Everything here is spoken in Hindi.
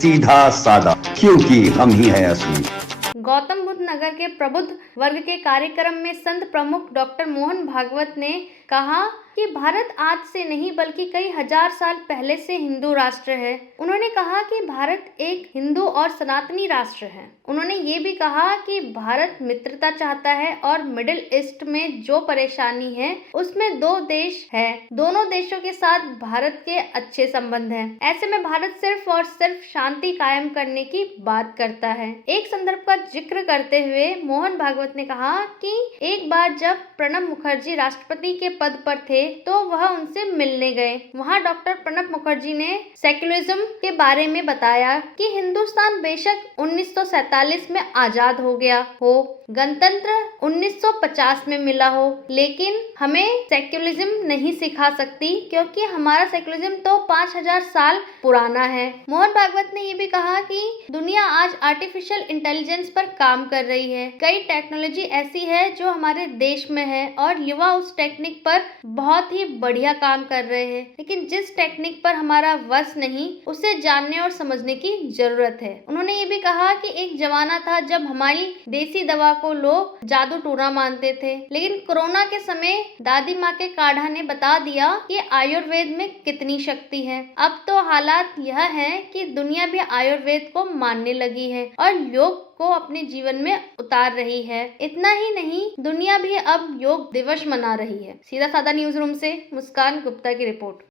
सीधा सादा, क्योंकि हम ही हैं असली। गौतम बुद्ध नगर के प्रबुद्ध वर्ग के कार्यक्रम में संत प्रमुख डॉक्टर मोहन भागवत ने कहा कि भारत आज से नहीं बल्कि कई हजार साल पहले से हिंदू राष्ट्र है। उन्होंने कहा कि भारत एक हिंदू और सनातनी राष्ट्र है। उन्होंने ये भी कहा कि भारत मित्रता चाहता है और मिडिल ईस्ट में जो परेशानी है उसमें दो देश है, दोनों देशों के साथ भारत के अच्छे संबंध हैं। ऐसे में भारत सिर्फ और सिर्फ शांति कायम करने की बात करता है। एक संदर्भ का जिक्र करते हुए मोहन भागवत ने कहा कि एक बार जब प्रणब मुखर्जी राष्ट्रपति के पद पर थे तो वह उनसे मिलने गए। वहां डॉक्टर प्रणब मुखर्जी ने सेक्युलरिज्म के बारे में बताया कि हिंदुस्तान बेशक 1947 में आजाद हो गया हो, गणतंत्र 1950 में मिला हो, लेकिन हमें सेक्युलरिज्म नहीं सिखा सकती क्योंकि हमारा सेक्युलरिज्म तो 5000 साल पुराना है। मोहन भागवत ने ये भी कहा कि दुनिया आज आर्टिफिशियल इंटेलिजेंस पर काम कर रही है। कई टेक्नोलॉजी ऐसी है जो हमारे देश में है और युवा उस टेक्निक पर बहुत ही बढ़िया काम कर रहे हैं, लेकिन जिस टेक्निक पर हमारा वश नहीं उसे जानने और समझने की जरूरत है। उन्होंने ये भी कहा कि एक जमाना था जब हमारी देसी दवा को लोग जादू टूना मानते थे, लेकिन कोरोना के समय दादी माँ के काढ़ा ने बता दिया कि आयुर्वेद में कितनी शक्ति है। अब तो हालात यह है कि दुनिया भी आयुर्वेद को मानने लगी है और योग को अपने जीवन में उतार रही है। इतना ही नहीं, दुनिया भी अब योग दिवस मना रही है। सीधा साधा न्यूज रूम से मुस्कान गुप्ता की रिपोर्ट।